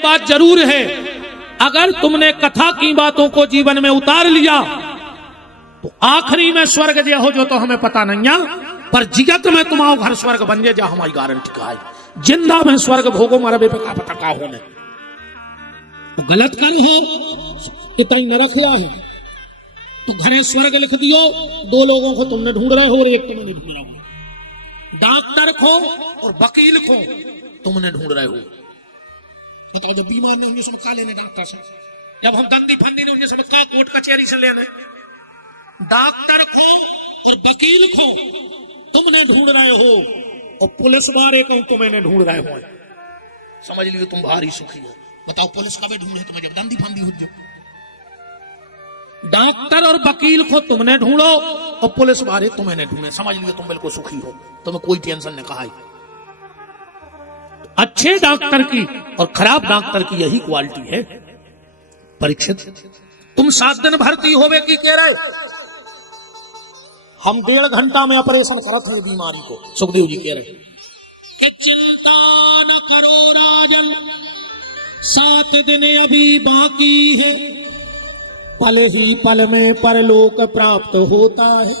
एक बात जरूर है, अगर तुमने कथा की बातों को जीवन में उतार लिया तो आखिरी में स्वर्ग जे हो जो तो हमें पता नहीं है, पर जिगत में तुम्हारा घर स्वर्ग बन जा हमारी गारंटी का है। जिंदा में स्वर्ग भोगो मरबे पे का पता का होने तो गलत कर हो इतना ही न रखला है तो घरे स्वर्ग लिख दियो, दो लोगों को तुमने ढूंढ रहे हो और एक तुमने ढूंढ रहे हो। डॉक्टर को और वकील को तुमने ढूंढ रहे हो। बताओ जब बीमार ने उन्हें का लेने डॉक्टर से, जब हम दंदी फंदी ने उन्हें का कोर्ट कचहरी से लेने। डॉक्टर को और वकील को तुमने ढूंढ रहे हो और पुलिस वाले को तुम्हें ढूंढ रहे हो। समझ लियो तुम भारी सुखी हो। बताओ पुलिस का भी ढूंढे तुम्हें जब दंदी फंदी होती हो। डॉक्टर और वकील को तुमने ढूंढो और पुलिस वाले तुम्हें ढूंढे, समझ लियो तुम बिल्कुल सुखी हो, तुम्हें कोई टेंशन नहीं। कहा अच्छे डॉक्टर की और खराब डॉक्टर की यही क्वालिटी है। परीक्षित तुम 7 दिन भर्ती होवे की कह रहे, हम 1.5 घंटा में ऑपरेशन करते हैं बीमारी को। सुखदेव जी कह रहे कि चिंता न करो राजन, 7 दिन अभी बाकी है, पल ही पल में परलोक प्राप्त होता है।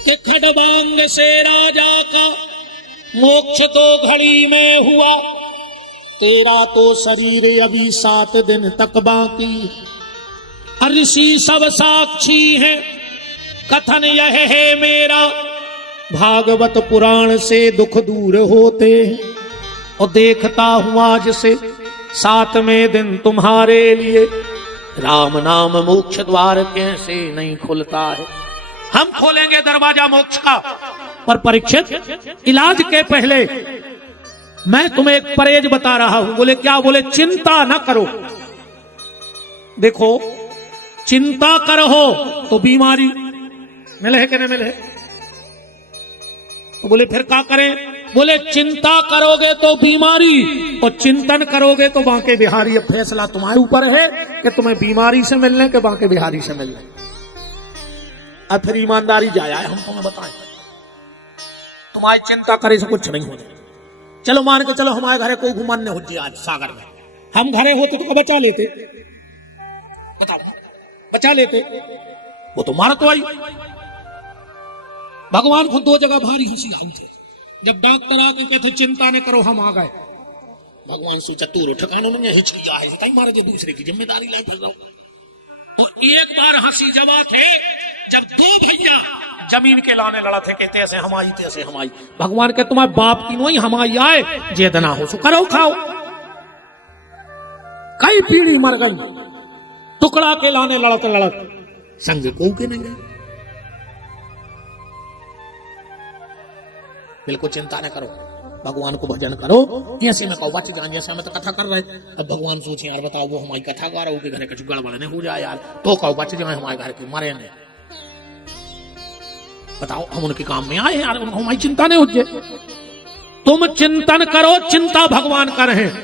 कि खडबांग से राजा का मोक्ष तो घड़ी में हुआ, तेरा तो शरीर अभी 7 दिन तक बाकी। ऋषि सब साक्षी है, कथन यह है मेरा, भागवत पुराण से दुख दूर होते हैं। और देखता हूं आज से 7वें दिन तुम्हारे लिए राम नाम मोक्ष द्वार कैसे नहीं खुलता है। हम खोलेंगे दरवाजा मोक्ष का। पर परीक्षित इलाज के पहले मैं तुम्हें एक परहेज बता रहा हूं। बोले क्या? बोले चिंता न करो। देखो चिंता करो तो बीमारी मिले है कि नहीं मिले? तो बोले फिर क्या करें? बोले चिंता करोगे तो बीमारी और चिंतन करोगे तो बांके बिहारी। अब फैसला तुम्हारे ऊपर है कि तुम्हें बीमारी से मिलने के बांके बिहारी से मिलने। अब फिर ईमानदारी जाया है, हम तुम्हें बताएं तुम्हारी चिंता करे से कुछ नहीं होने। चलो मान के चलो हमारे घरे कोई घुमाने हो जाए आज सागर में, हम घरे होते तो बचा लेते, बचा लेते। वो तो मार तो आई। भगवान खुद 2 जगह भारी हंसी आई थे। जब डॉक्टर आके कहते चिंता नहीं करो हम आ गए, भगवान से चतुर ठिकानों में हिचकिया है कहीं मारे जो दूसरे की जिम्मेदारी लाई फिर रहा। और एक बार हंसी जवा थे जब 2 भैया जमीन के लाने लड़ा थे, कहते ऐसे हमारी तैसे हमारी। भगवान के तुम्हारे बाप की नहीं हमारी आए जेदना हो सो करो खाओ। कई पीढ़ी मर गई, टुकड़ा के लाने लड़त लड़त संग को के नहीं गए। बिल्कुल चिंता न करो, भगवान को भजन करो। ऐसे में कहो बच जाए, जैसे हमें तो कथा कर रहे। अब भगवान सोचे यार बताओ वो हमारी कथा गा रहा हो कि घर कुछ गड़बड़ नहीं हो जाए यार, तो कहो बच जाए हमारे घर के मरे ने। बताओ हम उनके काम में आए यार, उनको हमारी चिंता नहीं होती। तुम चिंतन करो, चिंता भगवान कर रहे हैं।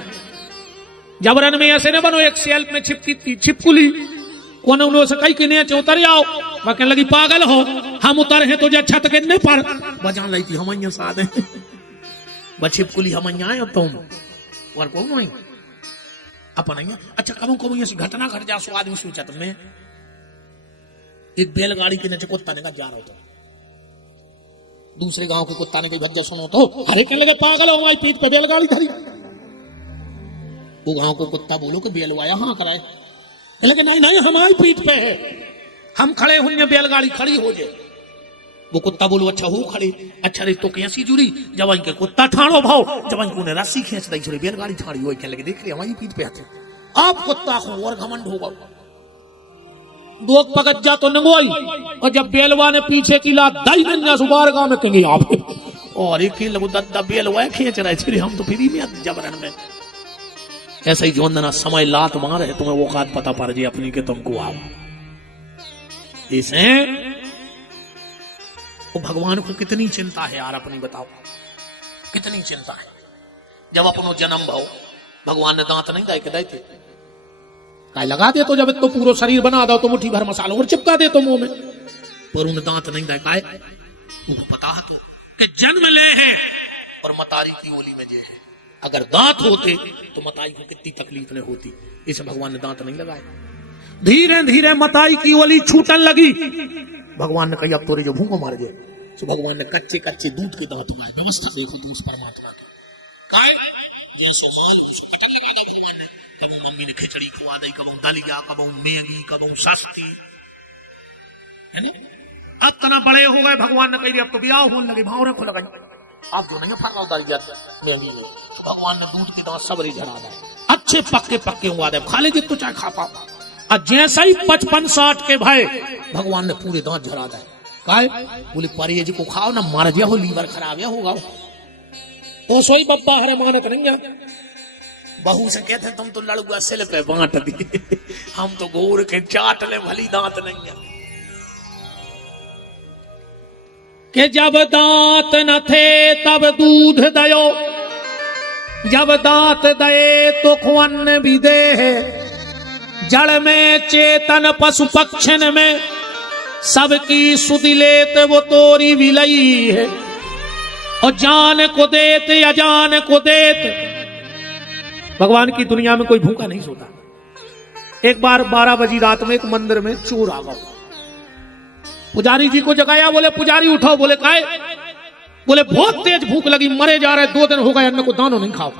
जबरन में ऐसे न बनो। एक सेल में छिपकुली कोने उन्होंने कई के नीचे उतर जाओ, कहने लगी पागल हो, हम उतर हैं तुझे छत के नहीं पर बजा रही थी हम साथ छिपकुली हम आए तुम और को नहीं अपन। अच्छा कब कब ये घटना घट जा सो आदमी सोचा तुमने। एक बैलगाड़ी के नीचे कुत्ता ने जा रहा था, दूसरे गांव के कुत्ता ने कही भद्दा सुनो तो हरे कहने लगे पागल हो हमारी पीठ पे बैलगाड़ी धरी। वो गांव को कुत्ता बोलो कि बैलवाया हाँ कराए, लेकिन नहीं नहीं हमारी पीठ पे है, हम खड़े हुए बैलगाड़ी खड़ी हो जाए। वो कुत्ता बोलो अच्छा हो खड़े, अच्छा रे तो कैसी जुड़ी जब इनके कुत्ता ठाणो भाव जब इनको ने रस्सी खींच दी छोड़ी बैलगाड़ी ठाड़ी हो लगे देख रहे हमारी पीठ पे आते। आप कुत्ता को और घमंड होगा, दो पकड़ जा तो नंगोई। और जब बेलवा ने पीछे की लात दाई नंगा सुबार गांव में कहेंगे आप और एक लगो दद्दा बेलवा खींच रहे थे, हम तो फ्री में जबरन में। ऐसा ही जोंदना समय लात मार है, तुम्हें वो खाद पता पड़ जाए अपनी के तुमको आओ। इसे तो भगवान को कितनी चिंता है यार अपनी, बताओ कितनी चिंता है। जब अपनो जन्म भाव भगवान ने दांत नहीं दाए के दाए थे, काय लगा दे तो जब तो पूरा शरीर बना दो तो मुट्ठी भर मसाला और चिपका दे तो मुंह में, पर उन दांत नहीं दाए काय उनको पता है तो कि जन्म ले है और मतारी की ओली में जे है। अगर दांत होते तो मताई को कितनी तकलीफ नहीं होती, इसे भगवान ने दांत नहीं लगाए। धीरे धीरे मताई की ओली छूटन लगी। भगवान ने कही अब तोरे जो भूखो मार गए, तो भगवान ने कच्चे कच्चे दूध के दांत बनाए। व्यवस्था देखो तुम उस परमात्मा की, काय जैसो माल कटन लगा दो भगवान ने। कबू मम्मी ने खिचड़ी खुआ दी, कबू दलिया, कबू मैगी, कबू सस्ती, है ना। अब तना बड़े हो गए, भगवान ने कही अब तो ब्याह होने लगे, भावरे को लगाई। आप जो नहीं फर दलिया मैगी में, तो भगवान ने दूध के दांत सबरी झड़ा दे, अच्छे पक्के पक्के हुआ दे, खा ले जित तो चाहे खा पाओ। और जैसा ही 55-60 के भाई भगवान ने पूरे दांत झड़ा दे। काय बोले परिये जी को खाओ ना, मर गया हो, लीवर खराब या होगा। तो सोई बब्बा हरे मानक नहीं। बहू से कहते तुम तो लड़ुआ सिल पे बांट दी, हम तो गोर के चाट ले, भली दांत नहीं है। कि जब दांत न थे तब दूध दयो, जब दांत दे तो खुअन भी दे। जड़ में चेतन पशु पक्षन में, सबकी सुधि लेत वो तोरी विलई है। और जान को देत अजान को देत, भगवान की दुनिया में कोई भूखा नहीं सोता। एक बार 12 बजी रात में एक मंदिर में चोर आ गया। पुजारी जी को जगाया, बोले पुजारी उठाओ। बोले काय? बोले बहुत तेज भूख लगी, मरे जा रहे, 2 दिन हो गए अन्न को दानो नहीं खाओ,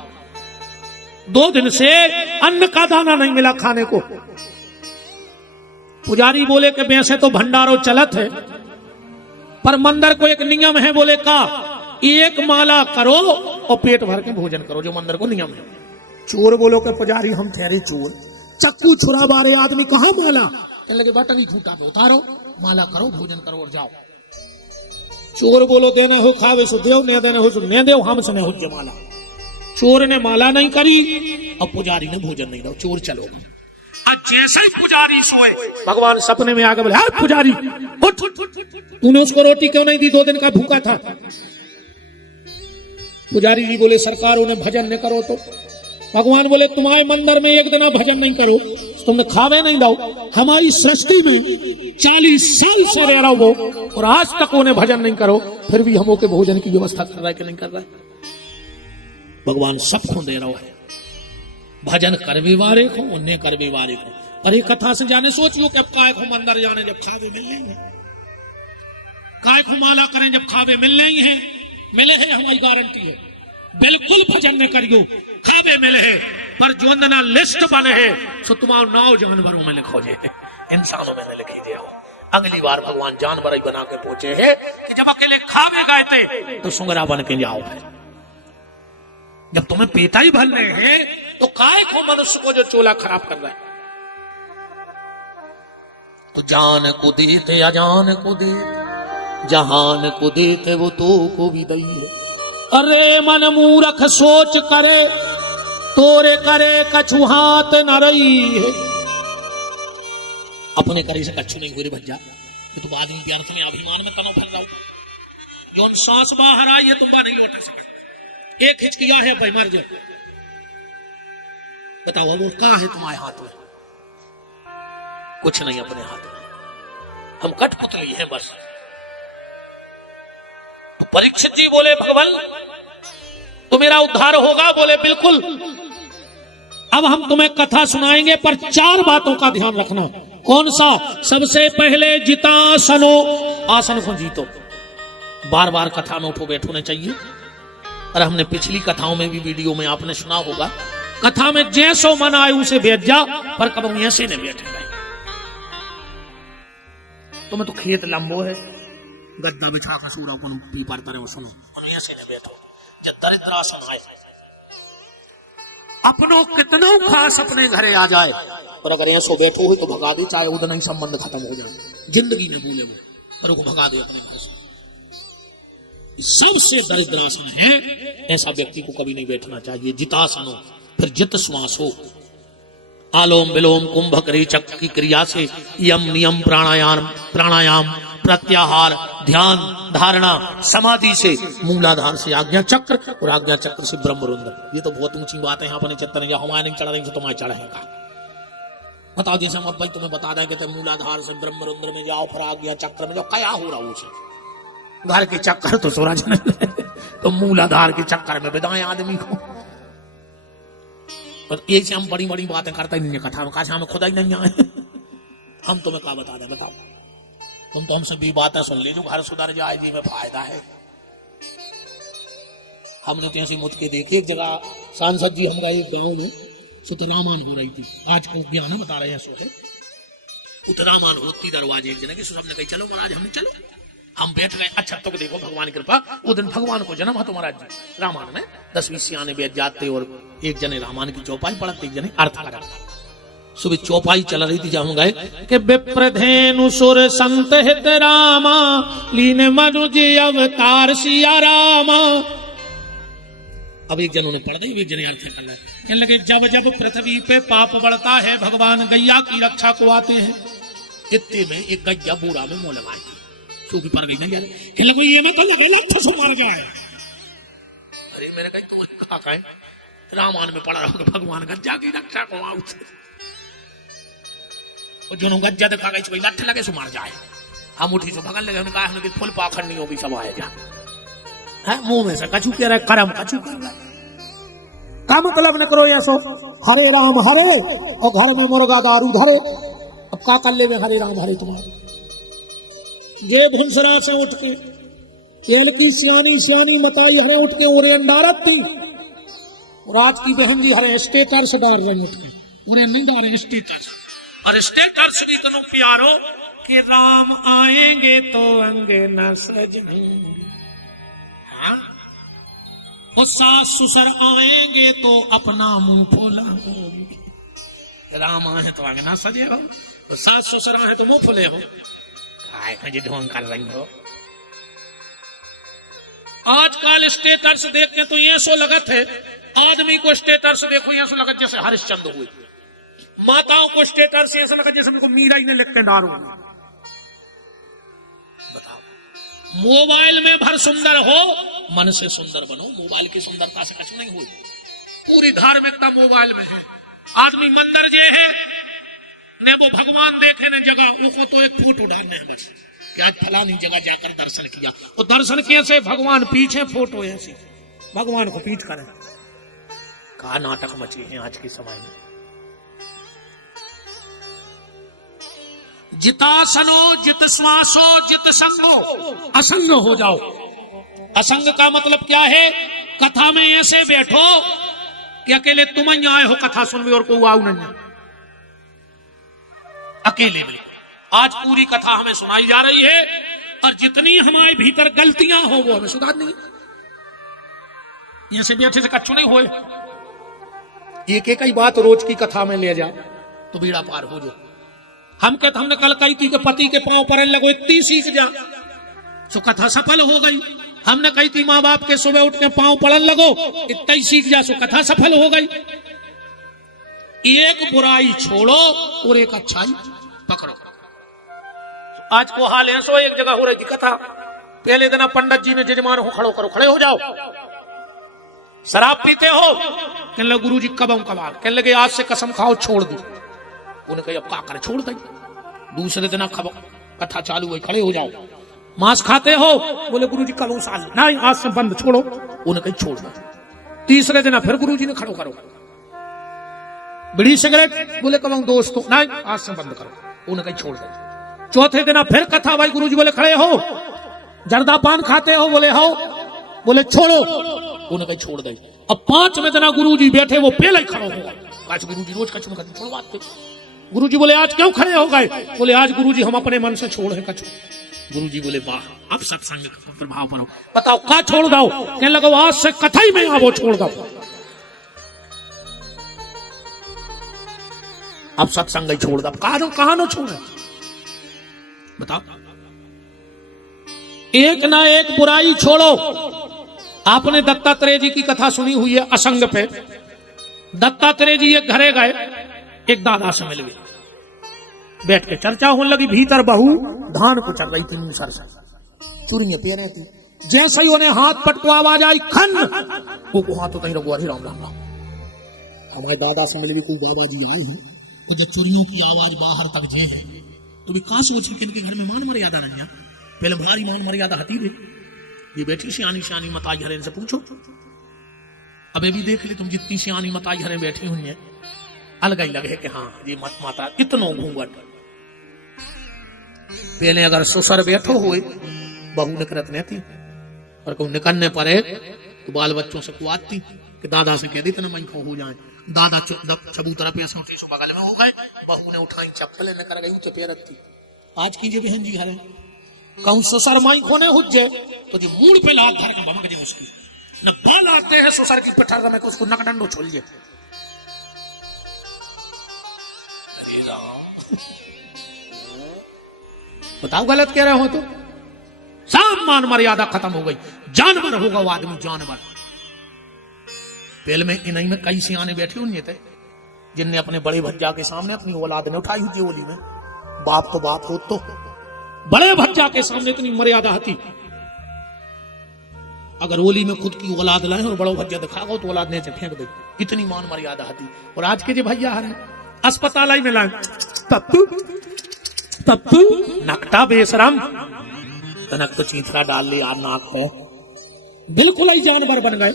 2 दिन से अन्न का दाना नहीं मिला खाने को। पुजारी बोले कि वैसे तो भंडारो चलत है, पर मंदिर को एक नियम है। बोले का? एक माला करो और पेट भर के भोजन करो, जो मंदिर को नियम है। चोर बोलो कि पुजारी हम ठहरे चोर, चक्कू छुरा बारे आदमी कहाँ माला? लगे बटन ही छूटा तो उतारो, माला करो, भोजन करो और जाओ। चोर बोलो देना हो खावे सो देव, न देना हो सो न देव, हमसे नहीं हो माला। चोर ने माला नहीं करी और पुजारी ने भोजन नहीं दिया, चोर चलो। आज जैसे ही पुजारी सोए, भगवान सपने में आगे बोले पुजारी उठ, तूने उसको रोटी क्यों नहीं दी? 2 दिन का भूखा था। पुजारी जी बोले सरकार उन्हें भजन न करो तो। भगवान बोले तुम्हारे मंदिर में एक दिन भजन नहीं करो, तुमने खावे नहीं दो। हमारी सृष्टि में 40 साल से रह रहा हो और आज तक उन्हें भजन नहीं करो, फिर भी हमों के भोजन की व्यवस्था कर रहा है कि नहीं कर रहा है? भगवान सबको दे रहा है। भजन कर भी वारे को, उन्हें कर भी वारे को। अरे कथा से जाने सोचियो कि अब काय को मंदिर जाने जब खावे मिल लेंगे, काय को माला करें जब खावे मिल नहीं है, मिले हैं, हमारी गारंटी है। बिल्कुल भजन न करियो, खावे मिले है, पर जो ना लिस्ट बने है सो तुम्हारा नाव जानवरों में लिखो जे, इंसानों में न लिखी दे। अगली बार भगवान जानवर ही बना के पहुंचे है कि जब अकेले खावे गए थे तो सुंगरा बन के जाओ। जब तुम्हें पेटा ही भरने हैं तो काय को मनुष्य को जो चोला खराब कर रहा है। तो जान को देते अजान को दे, जहान को देते वो तो को भी दई है। अरे मन मूरख सोच करे, तोरे करे कछु हाथ न रही है। अपने करे से कछु नहीं हुई भज्जा, ये तो आदमी प्यार तुम्हें अभिमान में तनो फल रहा हो। जो सांस बाहर आई है तुम नहीं लौट सकते, एक हिचकिया है भाई मर जाओ। बताओ वो क्या है तुम्हारे हाथ में? कुछ नहीं अपने हाथ में, हम कठपुतली हैं बस। तो परीक्षित जी बोले भगवान तो मेरा उद्धार होगा? बोले बिल्कुल। अब हम तुम्हें कथा सुनाएंगे, पर 4 बातों का ध्यान रखना। कौन सा? सबसे पहले जितासनो, आसन को जीतो। बार बार कथा में उठो बैठो नहीं चाहिए। और हमने पिछली कथाओं में भी, वीडियो में आपने सुना होगा, कथा में जैसो मन आए उसे बैठ जा, पर कभी ऐसे नहीं बैठे गए। तुम्हें तो खेत लंबो है, गद्दा बिछा कर सूरा को पीपर तरह सुनो, ऐसे नहीं बैठो। जब दरिद्रासन आए, अपनों कितना खास अपने घरे आ जाए, और अगर ऐसो बैठो हो तो भगा दे, चाहे उधर ही संबंध खत्म हो जाए जिंदगी में भूले में, पर वो भगा दे अपने घर से। सबसे दरिद्रासन है, ऐसा व्यक्ति को कभी नहीं बैठना चाहिए। जितासनो, फिर जित श्वास हो, आलोम विलोम कुंभक रेचक की क्रिया से यम नियम प्राणायाम प्रत्याहार ध्यान धारणा समाधि से मूलाधार से आज्ञा चक्र और आज्ञा चक्र से ब्रह्मरुद्र। ये तो बहुत ऊंची बात है, यहाँ पर चत्तर नहीं, हमारे नहीं चढ़ा देंगे तुम्हारे चढ़ेगा। बताओ जैसे हम भाई तुम्हें बता दें कि मूलाधार से ब्रह्मरुद्र में जाओ, फिर आज्ञा चक्र में जाओ, क्या हो रहा उसे? घर के चक्कर तो सूरज तो मूलाधार के चक्कर में बिदाएं आदमी को। और ये से हम बड़ी बड़ी बातें करते ही नहीं है कथा में, कहा हमें खुदा ही नहीं आए। हम तुम्हें क्या बता दें, बताओ तुम तो हमसे भी बातें सुन ले जो घर सुधर जाए जी में फायदा है। हमने तो ऐसी मुझके देखी एक जगह सांसद जी हमारा एक गांव में सुत रामायण हो रही थी, आज को ज्ञान बता रहे हैं सो है रामायण होती दरवाजे एक जने की सबने कही चलो महाराज हम चलो, हम बैठ गए। अच्छा तो देखो भगवान की कृपा, वो दिन भगवान को जन्म है तो महाराज जी रामायण में 10-20 सियाने बैठ जाते और एक जने रामायण की चौपाई पढ़ते, एक जने अर्थ करा। सुबह चौपाई चल रही थी, जब हम गए कि विप्रधेनु सुर संत हित रामा लीन मनुज अवतार सिया रामा। अब एक जनों ने पढ़ दी, एक जने अर्थ कर रहे, कहने लगे जब जब पृथ्वी पे पाप बढ़ता है भगवान गैया की रक्षा को आते हैं। इतने में एक गैया बूढ़ा में मुंह लगाई सूखी पड़ गई नहीं, कहने लगे ये में तो लगे लठ से मार जाए। अरे मैंने कहा तुम कहा कहे रामायण में पढ़ा रहा भगवान गज्जा की रक्षा को आओ, जो गज्जा दिखा गई कोई लठ लगे सो मार जाए। हम उठी से भगन लगे, उन्होंने कहा हमने फुल पाखड़ नहीं होगी सब आए जा मुंह में से कछू कह रहा है करम कछू कर रहा है का मतलब न करो ऐसो हरे राम हरे और घर में मुर्गा दारू धरे। अब का कर ले में हरे राम हरे तुम्हारे जे भुंसरा से उठ के केल की सियानी सियानी मताई हरे उठ के उरे अंडारत थी और आज की बहन जी हरे स्टेटस डाल रहे उठ के उरे नहीं डाल रहे स्टेटस, और स्टेटस भी तो प्यारो कि राम आएंगे तो अंगे न सजने, वो सास ससुर आएंगे तो अपना मुंह फुला, राम आए तो आगे ना सजे हो, तो सास ससुर आए तो मुंह फुले हो, काय जी ढोंग कर रही हो। आजकल स्टेटस देख के तो ये सो लगत है, आदमी को स्टेटस देखो ये सो लगत जैसे हरिश्चंद्र हुई, माताओं को स्टेटस ऐसा लगत जैसे मेरे को मीरा ही ने लिख के डालू। मोबाइल में भर सुंदर हो मन से सुंदर बनो, मोबाइल की सुंदरता से कुछ नहीं हुई, पूरी धार्मिकता मोबाइल में है। आदमी मंदिर जे है ने वो भगवान देखे ने जगह उसको तो एक फोटो डालने है बस कि आज फलानी जगह जाकर दर्शन किया, वो दर्शन कैसे भगवान पीछे फोटो ऐसी भगवान को पीठ करे। कहा नाटक मचे हैं आज के समय में। जितासनो जित श्वासो जित संगो असंग हो जाओ। असंग का मतलब क्या है, कथा में ऐसे बैठो कि अकेले तुम ही आए हो कथा सुन भी और कोई आओ नहीं, अकेले बिल्कुल। आज पूरी कथा हमें सुनाई जा रही है और जितनी हमारे भीतर गलतियां हो वो हमें सुधारनी है। ऐसे बैठे से कच्चू नहीं हुए, एक एक ही बात रोज की कथा में ले जा तो बीड़ा पार हो जाओ। हम कहते हमने कल कही थी कि पति के पांव पर लगो इतनी सीख जा, सो कथा सफल हो गई। हमने कही थी माँ बाप के सुबह उठ के पांव पड़न लगो इतना ही सीख जा, सो कथा सफल हो गई। एक बुराई छोड़ो और एक अच्छाई पकड़ो। आज को हाल है सो एक जगह हो रही थी कथा, पहले दिन पंडित जी ने जजमान हो खड़ो करो, खड़े हो जाओ। शराब पीते हो, कहने लगे गुरु जी कब कबाल, कहने लगे आज से कसम खाओ छोड़ दो। उन्हें कहा अब क्या करे, छोड़ दे। दूसरे दिन कथा चालू हुई, खड़े हो जाओ। मांस खाते हो, बोले गुरु जी कल साल नहीं आज से बंद, छोड़ो। उन्हें कही छोड़ दो। तीसरे दिन फिर गुरु जी ने खड़ो करो। बीड़ी सिगरेट, बोले कब दोस्तों नहीं आज से बंद करो, उन्हें कही छोड़ दो। चौथे दिन फिर कथा भाई, गुरु जी बोले खड़े हो। जर्दा पान खाते हो, बोले हो, बोले छोड़ो, उन्हें कही छोड़ दे। अब पांचवें दिन गुरु जी बैठे, वो पहले ही खड़ो हो गए। आज गुरु जी रोज कछु कहते छोड़वाते। गुरु जी बोले आज क्यों खड़े हो गए, बोले आज गुरु जी हम अपने मन से छोड़ है कछु। गुरु जी बोले वाह, अब सत्संग का प्रभाव पड़ो, बताओ क्या छोड़ दो। कहने लगा आज से कथा ही में आवो, छोड़ दो। अब सत्संग ही छोड़ दो, कहा ना छोड़े, बताओ। एक ना एक बुराई छोड़ो। आपने दत्तात्रेय जी की कथा सुनी हुई है असंग पे। दत्तात्रेय जी एक घरे गए, एक दादा से मिल गए, बैठ के चर्चा होने लगी। भीतर बहू धान को चल रही थी, सर से चुरियां पे रही थी। जैसे ही उन्हें हाथ पटको आवाज आई खन, वो हाथ तो कहीं रघुआ राम राम राम। हमारे दादा से मिल गई, कोई बाबा जी आए हैं, तो जब चुरियों की आवाज बाहर तक जाए तो भी कहां सोच के इनके घर में मान मर्यादा नहीं है। पहले भारी मान मर्यादा हती रे, ये बैठी सियानी सियानी मताई हरे से पूछो। अबे भी देख ले तुम जितनी सियानी मताई हरे बैठी हुई है, अलग ही लगे कि हाँ ये मत माता कितनो घूंघट। पहले अगर ससुर बैठो हुए बहू निकलत नहीं थी, और कहूँ निकलने पड़े तो बाल बच्चों से कुआती कि दादा से कह दी तना मैं हो जाए। दादा चबूतरा पे बगल में हो गए, बहू ने उठाई चप्पलें न कर गई ऊंचे पैर रखती। आज की जो बहन जी हरे कहूँ ससुर माई खोने हुज्जे तो जो मूड पे लात धर के भमक जाए उसकी, न बाल आते हैं ससुर की पिठार में उसको नकडंडो छोड़ जाए। अरे राम बताओ गलत कह रहे हो तो? सम्मान मर्यादा खत्म हो गई, जानवर होगा वो आदमी जानवर। पहले में इन्हीं में कई सियाने बैठे हुए थे जिनने अपने बड़े भज्जा के सामने अपनी औलाद ने उठाई हुई होली में। बाप तो बाप हो तो बड़े भज्जा के सामने इतनी मर्यादा थी, अगर होली में खुद की औलाद लाए और बड़ो भज्जा दिखाओ तो औलाद ने फेंक दे, इतनी मान मर्यादा थी। और आज के जो भैया हरे अस्पताल ही में लाए तब नकटा बेशरम तनक तो चीथड़ा डाल लिया नाक पे, बिल्कुल ही जानवर बन गए।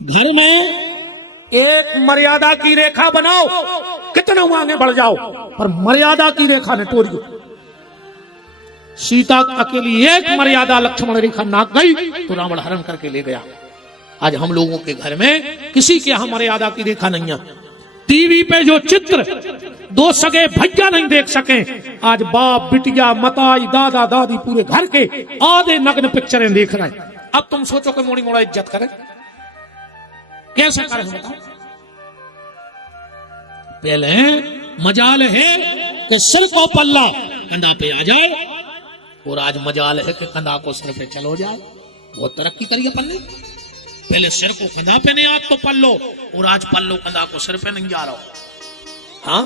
घर में एक मर्यादा की रेखा बनाओ, कितना आगे बढ़ जाओ, पर मर्यादा की रेखा ने तोड़ियो। सीता अकेली एक मर्यादा लक्ष्मण रेखा नाक गई तो रावण हरण करके ले गया। आज हम लोगों के घर में किसी के यहां मर्यादा की रेखा नहीं है। टीवी पे जो चित्र दो सगे भैया नहीं देख सके, आज बाप बिटिया मताई दादा दादी पूरे घर के आधे नग्न पिक्चरें देख रहे हैं। अब तुम सोचो कि मोड़ी मोड़ा इज्जत करे, कैसे करें बताओ? पहले मजाल है कि सिर को पल्ला कंधा पे आ जाए, और आज मजाल है कि कंधा को सिर पे चलो जाए। बहुत तरक्की करिए पल्ले, पहले सिर को कंधा पे नहीं, आज तो पल्लो, और आज पल्लो कंधा को सिर पे नहीं जा रहा। हाँ,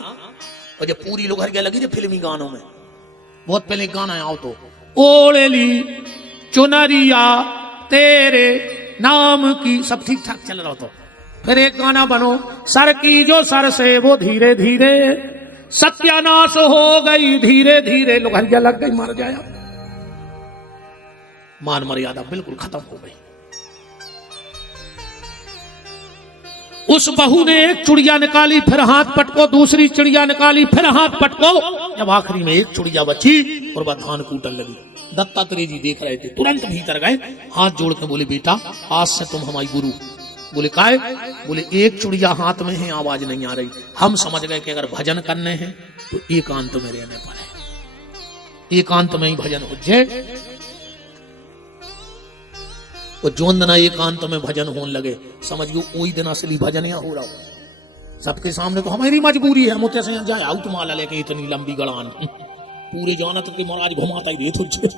और जब पूरी लोग हर क्या लगी थी फिल्मी गानों में, बहुत पहले गाना आओ तो ओलेली चुनरिया तेरे नाम की, सब ठीक ठाक चल रहा। तो फिर एक गाना बनो, सर की जो सर से वो धीरे धीरे सत्यानाश हो गई, धीरे धीरे लोग हर क्या लग गई, मर जाया। मान मर्यादा बिल्कुल खत्म हो गई। उस बहू ने एक चिड़िया निकाली, फिर हाथ पटको, दूसरी चिड़िया निकाली, फिर हाथ पटको, जब आखिरी में एक चिड़िया बची और वह धान कूटन लगी। दत्तात्रेय जी देख रहे थे, तुरंत भीतर गए, हाथ जोड़ के बोले बेटा आज से तुम हमारी गुरु। बोले काहे? बोले एक चिड़िया हाथ में है, आवाज नहीं आ रही। हम समझ गए कि अगर भजन करने हैं तो एकांत में रहने पड़े, एकांत में ही भजन हो जाए। और जोन दिन एकांत में भजन होने लगे, समझियो कोई दिन असली भजन यहाँ हो रहा हो। सबके सामने तो हमारी मजबूरी है, मुझे से जाए आउट माला लेके इतनी लंबी गड़ान, पूरे जाना तो महाराज घुमाता ही दे तुझे,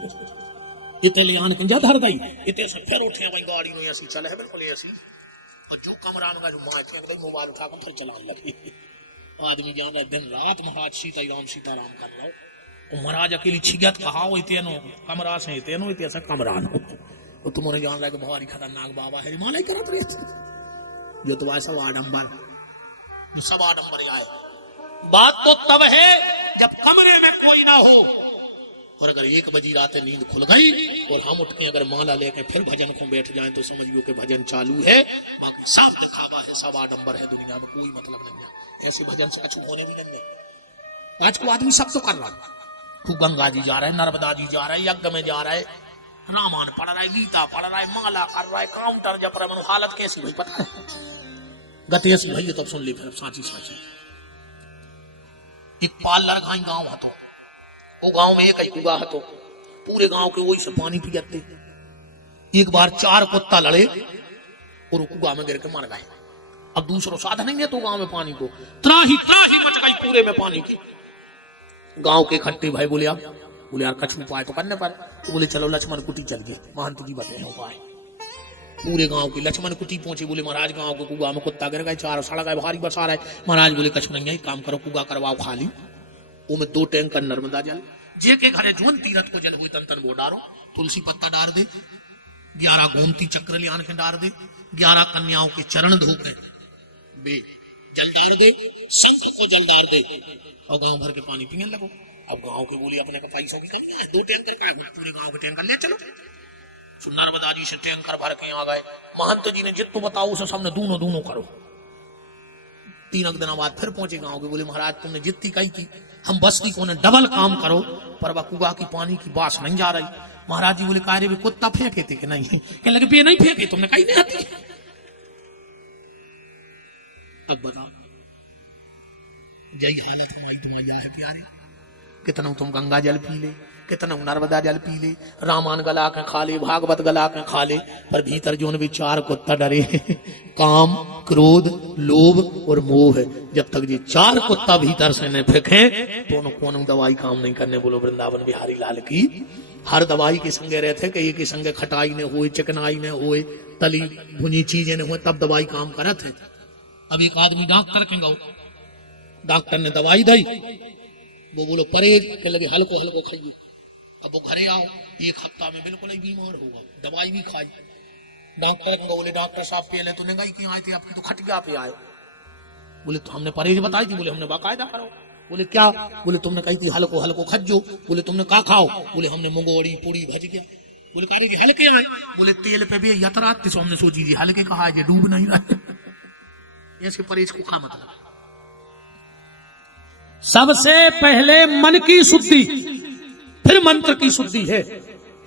इतने ले आने जा धर गई, इतने से फिर उठे भाई गाड़ी में ऐसी चले है, बिल्कुल ऐसी। और जो कमरान का जो माँ थे मोबाइल उठा कर फिर चलाने लगे। आदमी जान रहा दिन रात महाराज सीताराम सीताराम कर रहा हो, महाराज अकेली छिगत कहा हो, इतनो कमरा से इतनो इतने कमरान हो, और तुम्हारे जान रहा है कि बहुत खतरनाक बाबा है, हिमालय करत रही जो तुम्हारे सब आडम्बर, सब आडम्बर आए। बात तो तब है जब कमरे में कोई ना हो, और अगर 1 बजी रात नींद खुल गई और हम उठ के अगर माला लेके फिर भजन को बैठ जाएं तो समझियो कि भजन चालू है। बाकी साफ दिखावा है, सब आडम्बर है, दुनिया में कोई मतलब नहीं है। ऐसे भजन से कुछ होने भी नहीं। आज को आदमी सब तो कर रहा है, तू गंगा जी जा रहा है, नर्मदा जी जा रहा है, यज्ञ में जा रहा है, रामायण पढ़ रहा है, गीता पढ़ रहा है, माला कर रहा है, काउंटर जप रहा है। हालत कैसी भाई पता है? गतेश भाई तब सुन ली फिर साची साची। एक पार्लर गाई गांव हतो, वो गांव में एक ही कुआ हतो, पूरे गांव के वही से पानी पियते। एक बार 4 कुत्ता लड़े और कुआ में गिर के मर गए। अब दूसरो साधन नहीं है तो गांव में पानी को त्राही बच गई पूरे में पानी की। गांव के खट्टे भाई बोले अब बोले यार कछु उपाय तो करने पर, तो बोले चलो लक्ष्मण कुटी चल गए, महंत जी बताए उपाय। पूरे गांव की लक्ष्मण कुटी पहुंचे, बोले महाराज गांव के कुआ में कुत्ता गिर गए, 4 सड़ गए, भारी बसा रहा है। महाराज बोले कछु नहीं है, काम करो कुआ करवाओ खाली, वो में 2 टैंकर नर्मदा जल, जे के घरे जोन तीरथ को जल हुई तंत्र वो डारो, तुलसी पत्ता डाल दे, 11 गोमती चक्र ले आन के डाल दे, 11 कन्याओं के चरण धो के बे जल डाल दे, शंख को जल डाल दे, और गांव भर के पानी पीने लगो। अब गांव के बोली अपने को पैसों की कमी है, 2 टैंकर का पूरे गांव के टैंकर ले चलो। सो नर्मदा जी से टैंकर भर के आ गए। महंत जी ने जितु बताओ उसे सबने दूनो दूनो करो। 3 दिन बाद फिर पहुंचे गांव के, बोले महाराज तुमने जितनी कही थी हम बस की कोने डबल काम करो, पर कुआ की पानी की बास नहीं जा रही। महाराज जी बोले कार्य भी कुत्ता फेंके थे कि नहीं? कहने लगे पे नहीं फेंके, तुमने कहीं नहीं आती। अब बताओ यही हालत हमारी तुम्हारी है प्यारे। कितना तुम गंगा जल पी ले, कितना नर्मदा जल पी ले, रामायण गला के खा ले, भागवत गला के खा ले, पर भीतर जो विचार कुत्ता डरे काम, क्रोध, लोभ और मोह है। जब तक ये 4 कुत्ता भीतर से न फेंके तो कौन दवाई काम नहीं करने। बोलो वृंदावन बिहारी लाल की। हर दवाई के संगे रहते कि ये के संगे खटाई ने होए, चिकनाई ने होए, तली भुनी चीजें ने होए, तब दवाई काम करत है। अब एक आदमी डॉक्टर के गौ, डॉक्टर ने दवाई दी, वो बोलो परहेज के लगे हल्को हल्को खाइए। अब वो घरे आओ 1 हफ्ता में बिल्कुल ही बीमार होगा, दवाई भी खाई। डॉक्टर को बोले डॉक्टर साहब पहले तो नहीं कि आए थे, आपकी तो खटिया पे आए। बोले तो हमने परहेज बताई थी। बोले हमने बाकायदा करो। बोले क्या? बोले तुमने कही थी हल्को हल्को खज्जो। बोले तुमने का खाओ? बोले हमने मुंगोड़ी पूरी भज गया। बोले कह रही हल्के आए। बोले तेल पे भी यतरात थे, हमने सोची जी हल्के कहा है डूब नहीं रहे। ऐसे परहेज को खा मतलब सबसे पहले मन की शुद्धि, फिर मंत्र की शुद्धि है,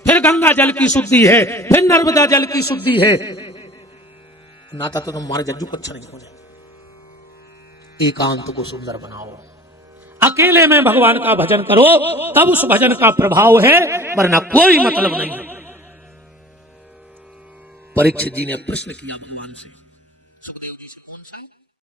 फिर गंगा जल की शुद्धि है, फिर नर्मदा जल की शुद्धि है। नाता तो तुम्हारे जज्जू को अच्छा नहीं हो जाए। एकांत को सुंदर बनाओ, अकेले में भगवान का भजन करो, तब उस भजन का प्रभाव है, वरना कोई मतलब नहीं है। परीक्षित जी ने प्रश्न किया भगवान से, सुखदेव जी